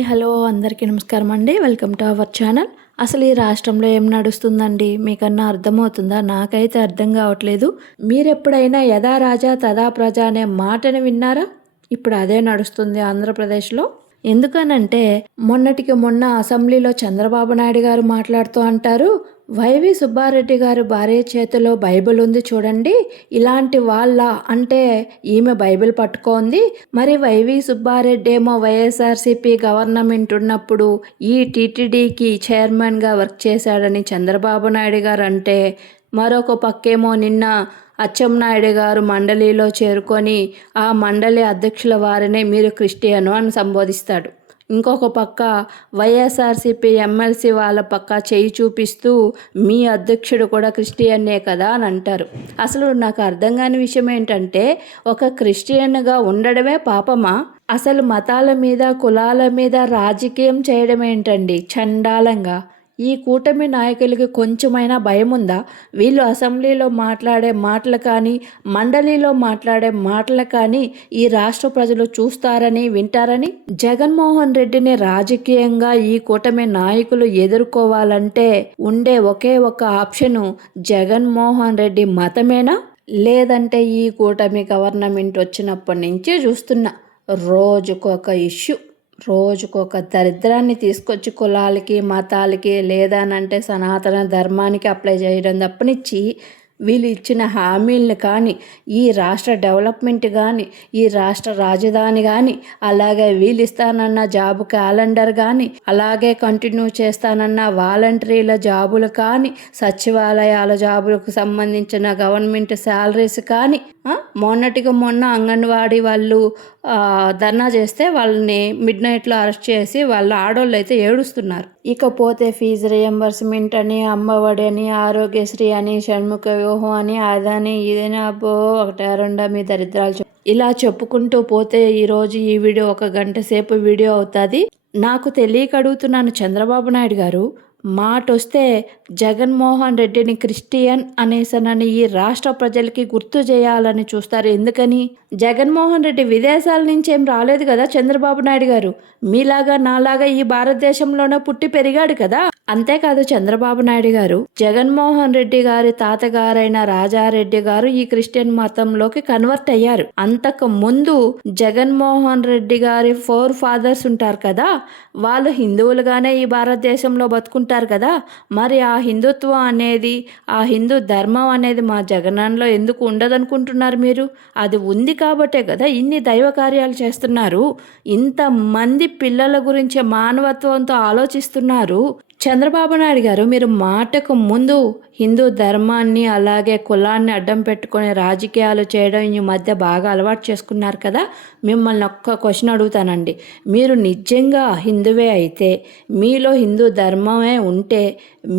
Hi hello అందరికీ నమస్కారం అండి. Welcome to our channel. అసలు ఈ రాష్ట్రంలో ఏం నడుస్తుందండి? మీకన్నా అర్థమవుతుందా? నాకైతే అర్థం కావట్లేదు. మీరెప్పుడైనా యథా రాజా తథా ప్రజ అనే మాటని విన్నారా? ఇప్పుడు అదే నడుస్తుంది ఆంధ్రప్రదేశ్లో. ఎందుకనంటే మొన్నటికి మొన్న అసెంబ్లీలో చంద్రబాబు నాయుడు గారు మాట్లాడుతూ అంటారు, వైవి సుబ్బారెడ్డి గారు భార్య చేతిలో బైబిల్ ఉంది చూడండి, ఇలాంటి వాళ్ళ అంటే ఈమె బైబిల్ పట్టుకోంది. మరి వైవి సుబ్బారెడ్డి ఏమో వైఎస్ఆర్సీపీ గవర్నమెంట్ ఉన్నప్పుడు ఈ టీటీడీకి చైర్మన్గా వర్క్ చేశాడని చంద్రబాబు నాయుడు గారు అంటే, మరొక పక్కేమో నిన్న అచ్చెన్నాయుడు గారు మండలిలో చేరుకొని ఆ మండలి అధ్యక్షుల వారినే మీరు క్రిస్టియను అని సంబోధిస్తాడు. ఇంకొక పక్క వైఎస్ఆర్సీపీ ఎమ్మెల్సీ వాళ్ళ పక్క చేయి చూపిస్తూ మీ అధ్యక్షుడు కూడా క్రిస్టియన్నే కదా అని అంటారు. అసలు నాకు అర్థం కాని విషయం ఏంటంటే, ఒక క్రిస్టియన్గా ఉండడమే పాపమా? అసలు మతాల మీద కులాల మీద రాజకీయం చేయడం ఏంటండి చండాలంగా? ఈ కూటమి నాయకులకి కొంచెమైనా భయం ఉందా? వీళ్ళు అసెంబ్లీలో మాట్లాడే మాటలు కానీ మండలిలో మాట్లాడే మాటలు కానీ ఈ రాష్ట్ర ప్రజలు చూస్తారని వింటారని? జగన్మోహన్ రెడ్డిని రాజకీయంగా ఈ కూటమి నాయకులు ఎదుర్కోవాలంటే ఉండే ఒకే ఒక ఆప్షను జగన్మోహన్ రెడ్డి మతమేనా? లేదంటే ఈ కూటమి గవర్నమెంట్ వచ్చినప్పటి నుంచి చూస్తున్నా రోజుకొక ఇష్యూ, రోజుకొక దరిద్రాన్ని తీసుకొచ్చి కులాలకి మతాలకి లేదనంటే సనాతన ధర్మానికి అప్లై చేయడం తప్పనిచ్చి వీళ్ళు ఇచ్చిన హామీలను కానీ ఈ రాష్ట్ర డెవలప్మెంట్ కానీ ఈ రాష్ట్ర రాజధాని కానీ అలాగే వీళ్ళు ఇస్తానన్న జాబ్ క్యాలెండర్ కానీ అలాగే కంటిన్యూ చేస్తానన్న వాలంటీర్ల జాబులు కానీ సచివాలయాల జాబులకు సంబంధించిన గవర్నమెంట్ శాలరీస్ కానీ మొన్నటికి మొన్న అంగన్వాడీ వాళ్ళు ధర్నా చేస్తే వాళ్ళని మిడ్ నైట్లో అరెస్ట్ చేసి వాళ్ళ ఆడోళ్ళు అయితే ఏడుస్తున్నారు. ఇకపోతే ఫీజు రియంబర్స్మెంట్ అని అమ్మఒడి అని ఆరోగ్యశ్రీ అని షణ్ముఖ వ్యూహం అని అదని ఇదని అబ్బో ఒకటా రెండా మీ దరిద్రాలు ఇలా చెప్పుకుంటూ పోతే ఈరోజు ఈ వీడియో 1 గంట సేపు వీడియో అవుతుంది. నాకు తెలియక అడుగుతున్నాను, చంద్రబాబు నాయుడు గారు మాటొస్తే జగన్మోహన్ రెడ్డిని క్రిస్టియన్ అనేసనని ఈ రాష్ట్ర ప్రజలకి గుర్తు చేయాలని చూస్తారు. ఎందుకని? జగన్మోహన్ రెడ్డి విదేశాల నుంచి ఏం రాలేదు కదా చంద్రబాబు నాయుడు గారు. మీలాగా నాలాగా ఈ భారతదేశంలోనే పుట్టి పెరిగాడు కదా. అంతేకాదు చంద్రబాబు నాయుడు గారు జగన్మోహన్ రెడ్డి గారి తాతగారైన రాజారెడ్డి గారు ఈ క్రిస్టియన్ మతంలోకి కన్వర్ట్ అయ్యారు. అంతకు ముందు జగన్మోహన్ రెడ్డి గారి 4 ఫాదర్స్ ఉంటారు కదా, వాళ్ళు హిందువులుగానే ఈ భారతదేశంలో బతుకుంటారు కదా. మరి ఆ హిందుత్వం అనేది ఆ హిందూ ధర్మం అనేది మా జగనన్నలో ఎందుకు ఉండదనుకుంటున్నారు మీరు? అది ఉంది కాబట్టే కదా ఇన్ని దైవ కార్యాలు చేస్తున్నారు. ఇంతమంది పిల్లల గురించి మానవత్వంతో ఆలోచిస్తున్నారు. చంద్రబాబు నాయుడు గారు మీరు మాటకు ముందు హిందూ ధర్మాన్ని అలాగే కులాన్ని అడ్డం పెట్టుకొని రాజకీయాలు చేయడం ఈ మధ్య బాగా అలవాటు చేసుకున్నారు కదా. మిమ్మల్ని ఒక్క క్వశ్చన్ అడుగుతానండి. మీరు నిజంగా హిందువే అయితే, మీలో హిందూ ధర్మమే ఉంటే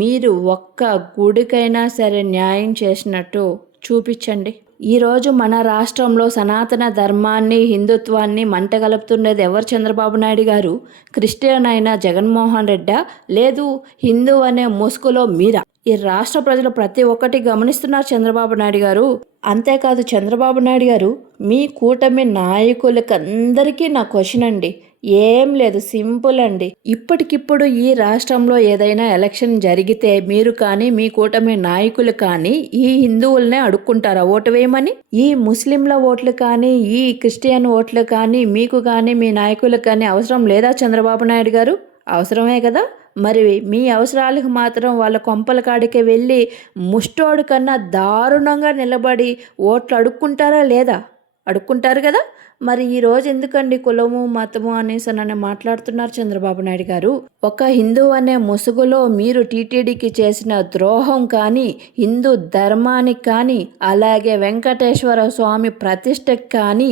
మీరు ఒక్క గుడికైనా సరే న్యాయం చేసినట్టు చూపించండి. ఈరోజు మన రాష్ట్రంలో సనాతన ధర్మాన్ని హిందుత్వాన్ని మంటగలుపుతున్నది ఎవరు? చంద్రబాబు నాయుడు గారు. క్రిస్టియన్ అయిన జగన్మోహన్ రెడ్డా, లేదు హిందూ అనే ముసుగులో మీరా? ఈ రాష్ట్ర ప్రజలు ప్రతి ఒక్కటి గమనిస్తున్నారు చంద్రబాబు నాయుడు గారు. అంతేకాదు చంద్రబాబు నాయుడు గారు మీ కూటమి నాయకులకి అందరికీ నా క్వశ్చన్ అండి, ఏం లేదు, సింపుల్ అండి. ఇప్పటికిప్పుడు ఈ రాష్ట్రంలో ఏదైనా ఎలక్షన్ జరిగితే మీరు కానీ మీ కూటమి నాయకులు కానీ ఈ హిందువులనే అడుక్కుంటారా ఓటు వేయమని? ఈ ముస్లింల ఓట్లు కానీ ఈ క్రిస్టియన్ ఓట్లు కానీ మీకు కానీ మీ నాయకులకు కానీ అవసరం లేదా చంద్రబాబు నాయుడు గారు? అవసరమే కదా. మరి మీ అవసరాలకు మాత్రం వాళ్ళ కొంపల కాడికి వెళ్ళి ముష్టోడు కన్నా దారుణంగా నిలబడి ఓట్లు అడుక్కుంటారా లేదా? అడుక్కుంటారు కదా. మరి ఈరోజు ఎందుకండి కులము మతము అనేసి నన్ను మాట్లాడుతున్నారు చంద్రబాబు నాయుడు గారు? ఒక హిందూ అనే ముసుగులో మీరు టీటీడీకి చేసిన ద్రోహం కానీ హిందూ ధర్మానికి కానీ అలాగే వెంకటేశ్వర స్వామి ప్రతిష్టకి కానీ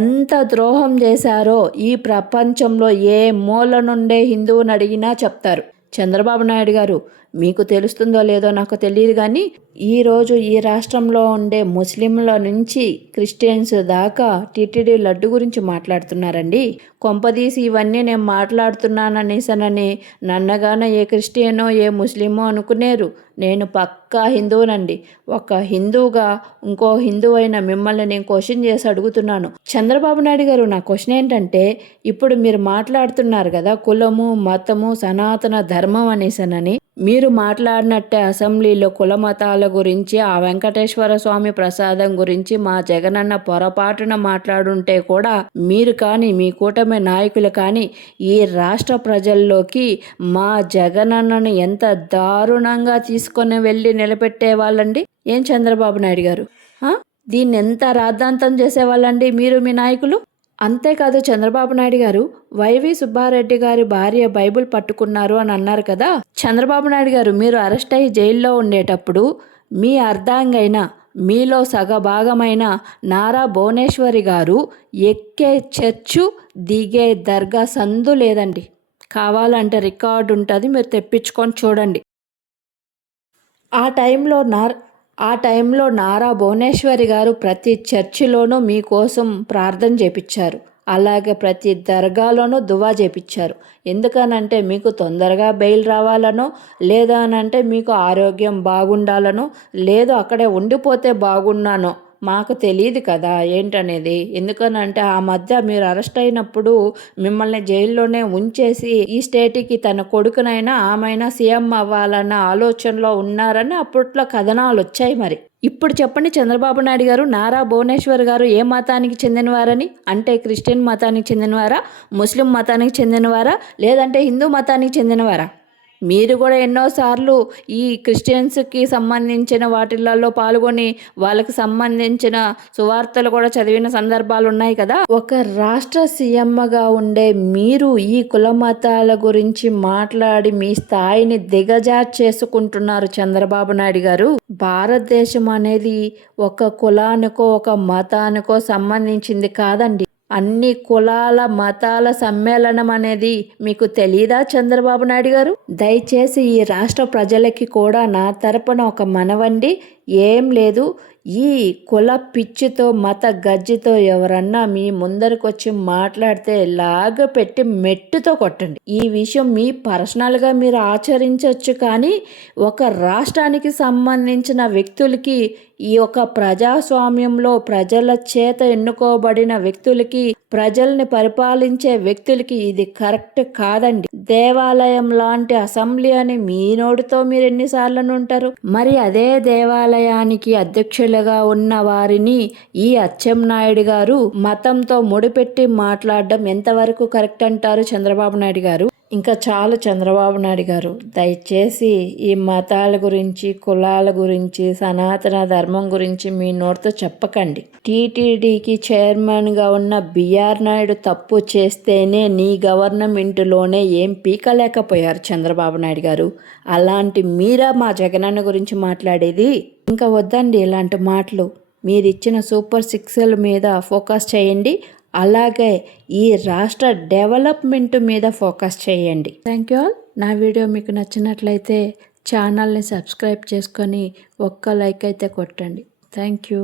ఎంత ద్రోహం చేశారో ఈ ప్రపంచంలో ఏ మూల నుండే హిందువుని అడిగినా చెప్తారు. చంద్రబాబు నాయుడు గారు మీకు తెలుస్తుందో లేదో నాకు తెలియదు, కానీ ఈరోజు ఈ రాష్ట్రంలో ఉండే ముస్లింల నుంచి క్రిస్టియన్స్ దాకా టీటీడీ లడ్డు గురించి మాట్లాడుతున్నారండి. కొంపదీసి ఇవన్నీ నేను మాట్లాడుతున్నాననేసనని నన్నగాన ఏ క్రిస్టియనో ఏ ముస్లిమో అనుకునేరు. నేను పక్కా హిందువునండి. ఒక హిందువుగా ఇంకో హిందువు అయిన మిమ్మల్ని నేను క్వశ్చన్ చేసి అడుగుతున్నాను. చంద్రబాబు నాయుడు గారు, నా క్వశ్చన్ ఏంటంటే, ఇప్పుడు మీరు మాట్లాడుతున్నారు కదా కులము మతము సనాతన ధర్మం అనేసనని. మీరు మాట్లాడినట్టే అసెంబ్లీలో కుల మతాల గురించి, ఆ వెంకటేశ్వర స్వామి ప్రసాదం గురించి మా జగనన్న పొరపాటున మాట్లాడుంటే కూడా మీరు కానీ మీ కూటమి నాయకులు కానీ ఈ రాష్ట్ర ప్రజల్లోకి మా జగనన్నను ఎంత దారుణంగా తీసుకొని వెళ్ళి నిలబెట్టే వాళ్ళండి. ఏం చంద్రబాబు నాయుడు గారు, దీన్ని ఎంత రాద్ధాంతం చేసేవాళ్ళండి మీరు మీ నాయకులు. అంతేకాదు చంద్రబాబు నాయుడు గారు, వైవి సుబ్బారెడ్డి గారి భార్య బైబిల్ పట్టుకున్నారు అని అన్నారు కదా. చంద్రబాబు నాయుడు గారు, మీరు అరెస్ట్ అయ్యి జైల్లో ఉండేటప్పుడు మీ అర్ధాంగైన మీలో సగభాగమైన నారా భువనేశ్వరి గారు ఎక్కే చర్చు దిగే దర్గా సందు లేదండి. కావాలంటే రికార్డు ఉంటుంది, మీరు తెప్పించుకొని చూడండి. ఆ టైంలో నారా భువనేశ్వరి గారు ప్రతి చర్చిలోనూ మీకోసం ప్రార్థన చేపించారు. అలాగే ప్రతి దర్గాలోనూ దువా చేపించారు. ఎందుకనంటే మీకు తొందరగా బెయిల్ రావాలనో, లేదా అనంటే మీకు ఆరోగ్యం బాగుండాలనో, లేదు అక్కడే ఉండిపోతే బాగున్నానో మాకు తెలియదు కదా ఏంటనేది. ఎందుకనంటే ఆ మధ్య మీరు అరెస్ట్ అయినప్పుడు మిమ్మల్ని జైల్లోనే ఉంచేసి ఈ స్టేట్కి తన కొడుకునైనా ఆమెనా సీఎం అవ్వాలన్న ఆలోచనలో ఉన్నారని అప్పట్లో కథనాలు వచ్చాయి. మరి ఇప్పుడు చెప్పండి చంద్రబాబు నాయుడు గారు, నారా భువనేశ్వర్ గారు ఏ మతానికి చెందినవారని? అంటే క్రిస్టియన్ మతానికి చెందినవారా, ముస్లిం మతానికి చెందినవారా, లేదంటే హిందూ మతానికి చెందినవారా? మీరు కూడా ఎన్నోసార్లు ఈ క్రిస్టియన్స్కి సంబంధించిన వాటిల్లో పాల్గొని వాళ్ళకి సంబంధించిన సువార్తలు కూడా చదివిన సందర్భాలు ఉన్నాయి కదా. ఒక రాష్ట్ర సీఎంగా ఉండే మీరు ఈ కుల మతాల గురించి మాట్లాడి మీ స్థాయిని దిగజార్చేసుకుంటున్నారు చంద్రబాబు నాయుడు గారు. భారతదేశం అనేది ఒక కులానికో ఒక మతానికో సంబంధించింది కాదండి. అన్ని కులాల మతాల సమ్మేళనం అనేది మీకు తెలియదా చంద్రబాబు నాయుడు గారు? దయచేసి ఈ రాష్ట్ర ప్రజలకి కూడా నా తరపున ఒక మనవండి, ఏం లేదు, ఈ కుల పిచ్చితో మత గజ్జితో ఎవరన్నా మీ ముందరికి వచ్చి మాట్లాడితే లాగ పెట్టి మెట్టుతో కొట్టండి. ఈ విషయం మీ పర్సనల్గా మీరు ఆచరించవచ్చు, కానీ ఒక రాష్ట్రానికి సంబంధించిన వ్యక్తులకి, ఈ యొక్క ప్రజాస్వామ్యంలో ప్రజల చేత ఎన్నుకోబడిన వ్యక్తులకి, ప్రజల్ని పరిపాలించే వ్యక్తులకి ఇది కరెక్ట్ కాదండి. దేవాలయం లాంటి అసెంబ్లీ అని మీ నోటితో మీరు ఎన్నిసార్లు ఉంటారు? మరి అదే దేవాలయానికి అధ్యక్షులుగా ఉన్న వారిని ఈ అచ్చెన్నాయుడు గారు మతంతో ముడిపెట్టి మాట్లాడడం ఎంతవరకు కరెక్ట్ అంటారు చంద్రబాబు నాయుడు గారు? ఇంకా చాలు చంద్రబాబు నాయుడు గారు, దయచేసి ఈ మతాల గురించి, కులాల గురించి, సనాతన ధర్మం గురించి మీ నోటితో చెప్పకండి. టీటీడీకి చైర్మన్గా ఉన్న బిఆర్ నాయుడు తప్పు చేస్తేనే నీ గవర్నమెంట్లోనే ఏం పీకలేకపోయారు చంద్రబాబు నాయుడు గారు. అలాంటి మీరా మా జగనన్న గురించి మాట్లాడేది? ఇంకా వద్దండి ఇలాంటి మాటలు. మీరిచ్చిన సూపర్ 6 మీద ఫోకస్ చేయండి. అలాగే ఈ రాష్ట్ర డెవలప్మెంట్ మీద ఫోకస్ చేయండి. Thank you all. నా వీడియో మీకు నచ్చినట్లయితే ఛానల్ని సబ్స్క్రైబ్ చేసుకొని ఒక్క లైక్ అయితే కొట్టండి. Thank you.